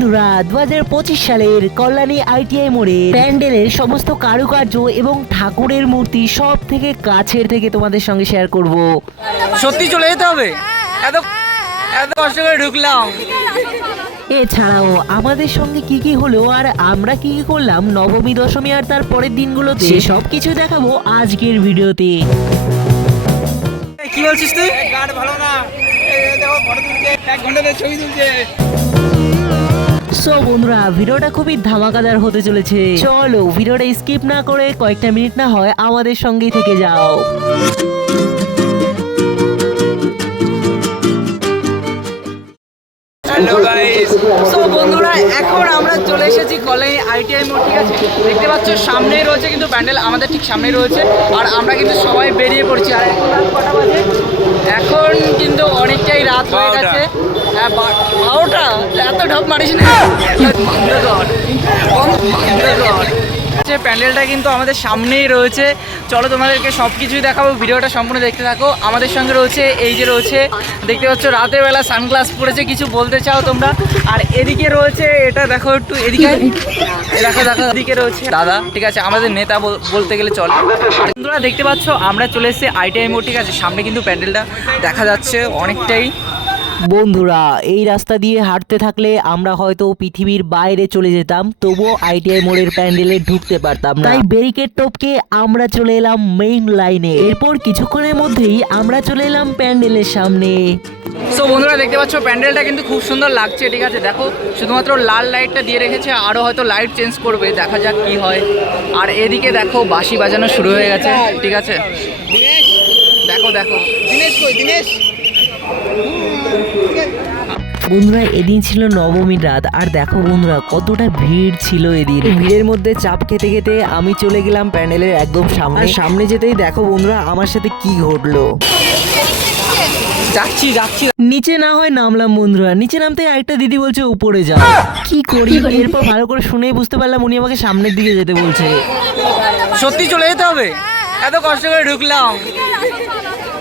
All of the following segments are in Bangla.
বন্ধুরা 2025 সালের কল্যাণী আইটিআই মোড়ে প্যান্ডেলের সমস্ত কারুকার্য এবং ঠাকুরের মূর্তি সব থেকে কাছের থেকে তোমাদের সঙ্গে শেয়ার করব। সত্যি চলে যেতে হবে, এত এত কষ্ট করে ঢুকলাম। এছাড়াও আমাদের সঙ্গে কি কি হলো আর আমরা কি কি করলাম নবমী দশমী আর তার পরের দিনগুলোতে সবকিছু দেখাবো আজকের ভিডিওতে। কি বলছিস তুই? গার্ড ভালো না, দেখো ফটো তুলছে, 1 ঘন্টা ধরে ছবি তুলছে। সো বন্ধুরা ভিডিওটা খুবই ধামাকাদার হতে চলেছে, চলো ভিডিওটা স্কিপ না করে কয়েকটা মিনিট না হয় আমাদের সঙ্গেই থেকে যাও। হ্যালো গাইস, সো বন্ধুরা এখন আমরা চলে এসেছি কল্যাণী আইটিআই মোড়, ঠিক আছে? দেখতে পাচ্ছ সামনেই রয়েছে কিন্তু প্যান্ডেল, আমাদের ঠিক সামনেই রয়েছে। আর আমরা কিন্তু সবাই বেরিয়ে পড়ছি। আর এখন রাত কটা বাজে? এখন কিন্তু অনেকটাই রাত হয়ে গেছে। হ্যাঁ 12টা, এত ঢপ মারিস না। প্যান্ডেলটা কিন্তু আমাদের সামনেই রয়েছে, চলো তোমাদেরকে সব কিছুই দেখাবো, ভিডিওটা সম্পূর্ণ দেখতে থাকো। আমাদের সঙ্গে রয়েছে এই যে রয়েছে, দেখতে পাচ্ছ রাতের বেলা সানগ্লাস পরেছে, কিছু বলতে চাও তোমরা? আর এদিকে রয়েছে, এটা দেখো একটু এদিকে, দেখো দেখো এদিকে রয়েছে দাদা, ঠিক আছে, আমাদের নেতা বলতে গেলে চলে। আর তোমরা দেখতে পাচ্ছ আমরা চলে এসেছি আইটিআই মোড়, ঠিক আছে? সামনে কিন্তু প্যান্ডেলটা দেখা যাচ্ছে অনেকটাই। বন্ধুরা এই রাস্তা দিয়ে হাঁটতে থাকলে আমরা হয়তো পৃথিবীর বাইরে চলে যেতাম, তবুও আইটিআই মোড়ের প্যান্ডেলে ঢুকতে পারতাম না। তাই ব্যারিকেড টপকে আমরা চলে এলাম মেইন লাইনে। এরপর কিছুক্ষণের মধ্যেই আমরা চলে এলাম প্যান্ডেলের সামনে। সো বন্ধুরা দেখতে পাচ্ছ প্যান্ডেলটা কিন্তু খুব সুন্দর লাগছে, ঠিক আছে? দেখো শুধুমাত্র লাল লাইটটা দিয়ে রেখেছে, আরও হয়তো লাইট চেঞ্জ করবে, দেখা যাক কি হয়। আর এদিকে দেখো বাঁশি বাজানো শুরু হয়ে গেছে, ঠিক আছে? দেখো দেখো দিনেশ কই, দিনেশ। বন্ধুরা এদিন ছিল নবমীর রাত, আর দেখো বন্ধুরা কতটা ভিড় ছিল এদিন। ভিড়ের মধ্যে চাপ খেতে খেতে আমি চলে গেলাম প্যান্ডেলের একদম সামনে। সামনে যেতেই দেখো বন্ধুরা আমার সাথে কি ঘটলো। যাচ্ছি যাচ্ছি, নিচে না হয় নামলাম বন্ধুরা, নিচে নামতে আরেকটা দিদি বলছে উপরে যাও। কি করি এরপর ভালো করে শুনেই বুঝতে পারলাম উনি আমাকে সামনের দিকে যেতে বলছে। সত্যি চলে যেতে হবে, এত কষ্ট করে ঢুকলাম,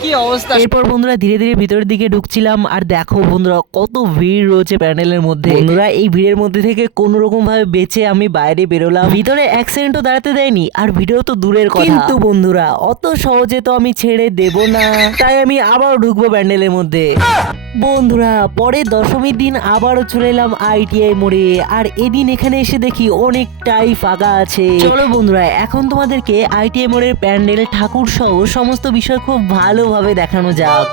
কি অবস্থা। এরপর বন্ধুরা ধীরে ধীরে ভিতরের দিকে ঢুকছিলাম, আর দেখো বন্ধুরা কত ভিড় রয়েছে প্যান্ডেলের মধ্যে। বন্ধুরা এই ভিড়ের মধ্যে থেকে কোন রকম ভাবে বেঁচে আমি বাইরে বেরোলাম। ভিতরে 1 সেকেন্ডও দাঁড়াতে দেয়নি, আর ভিডিও তো দূরের কথা। কিন্তু বন্ধুরা অত সহজে তো আমি ছেড়ে দেব না, তাই আমি আবার ঢুকবো প্যান্ডেলের মধ্যে। বন্ধুরা পরে দশমীর দিন আবারও চলে এলাম আইটিআই মোড়ে, আর এদিন এখানে এসে দেখি অনেকটাই ফাঁকা আছে। চলো বন্ধুরা এখন তোমাদেরকে আইটিআই মোড়ের প্যান্ডেল, ঠাকুর সহ সমস্ত বিষয় খুব ভালোভাবে দেখানো যাক।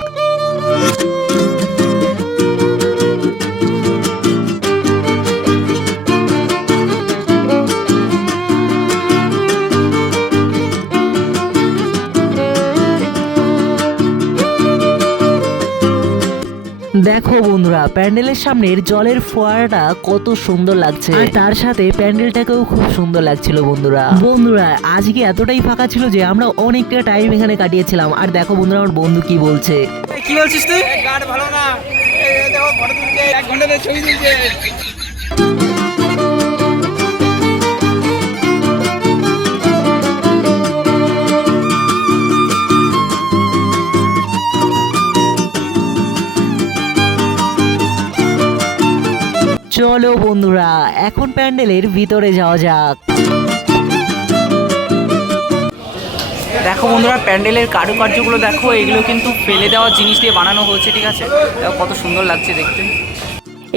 দেখো বন্ধুরা প্যান্ডেলের সামনের জলের ফোয়ারাটা কত সুন্দর লাগছে, আর তার সাথে প্যান্ডেলটাকেও খুব সুন্দর লাগছিল। বন্ধুরা আজকে এতটাই ফাঁকা ছিল যে আমরা অনেকটা টাইম এখানে কাটিয়েছিলাম। আর দেখো বন্ধুরা আমার বন্ধু কি বলছে। কি বলছিস তুই? গার্ড ভালো না, দেখো ফটো তুলছে, 1 ঘন্টা ধরে ছবি তুলছে। চলো বন্ধুরা এখন প্যান্ডেলের ভিতরে যাওয়া যাক। দেখো বন্ধুরা প্যান্ডেলের কারুকার্যগুলো দেখো, এগুলো কিন্তু ফেলে দেওয়া জিনিস দিয়ে বানানো হয়েছে, ঠিক আছে? কত সুন্দর লাগছে দেখতে।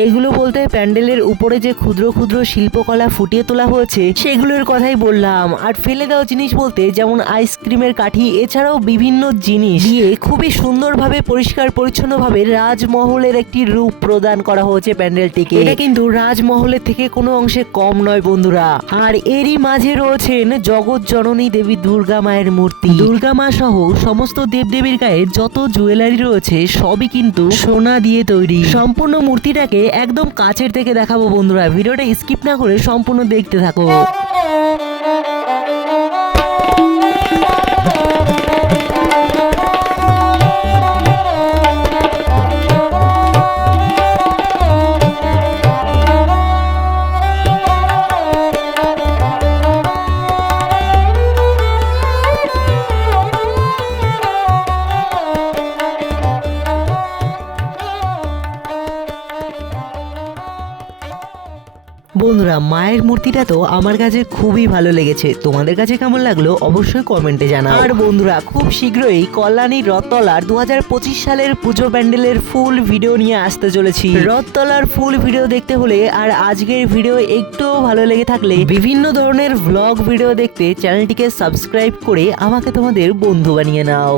এগুলো বলতে প্যান্ডেলের উপরে যে ক্ষুদ্র ক্ষুদ্র শিল্পকলা ফুটিয়ে তোলা হয়েছে সেগুলোর কথাই বললাম। আর ফেলে দেওয়া জিনিস বলতে যেমন আইসক্রিমের কাঠি, এছাড়াও বিভিন্ন জিনিস দিয়ে খুবই সুন্দরভাবে পরিষ্কার পরিচ্ছন্নভাবে রাজমহলের একটি রূপ প্রদান করা হয়েছে প্যান্ডেলটিকে। এটা কিন্তু রাজমহলের থেকে কোনো অংশে কম নয় বন্ধুরা। আর এরই মাঝে রয়েছেন জগৎ জননী দেবী দুর্গা মায়ের মূর্তি। দুর্গা মা সহ সমস্ত দেবদেবীর গায়ে যত জুয়েলারি রয়েছে সবই কিন্তু সোনা দিয়ে তৈরি। সম্পূর্ণ মূর্তিটাকে একদম কাছের থেকে দেখাবো বন্ধুরা, ভিডিওটা স্কিপ না করে সম্পূর্ণ দেখতে থাকো। বন্ধুরা মায়ের মূর্তিটা তো আমার কাছে খুবই ভালো লেগেছে, তোমাদের কাছে কেমন লাগলো অবশ্যই কমেন্টে জানাও। আর বন্ধুরা খুব শীঘ্রই কল্যাণী রথতলার 2025 সালের পুজো প্যান্ডেলের ফুল ভিডিও নিয়ে আসতে চলেছি। রথতলার ফুল ভিডিও দেখতে হলে আর আজকের ভিডিও একটু ভালো লেগে থাকলে বিভিন্ন ধরনের ভ্লগ ভিডিও দেখতে চ্যানেলটিকে সাবস্ক্রাইব করে আমাকে তোমাদের বন্ধু বানিয়ে নাও।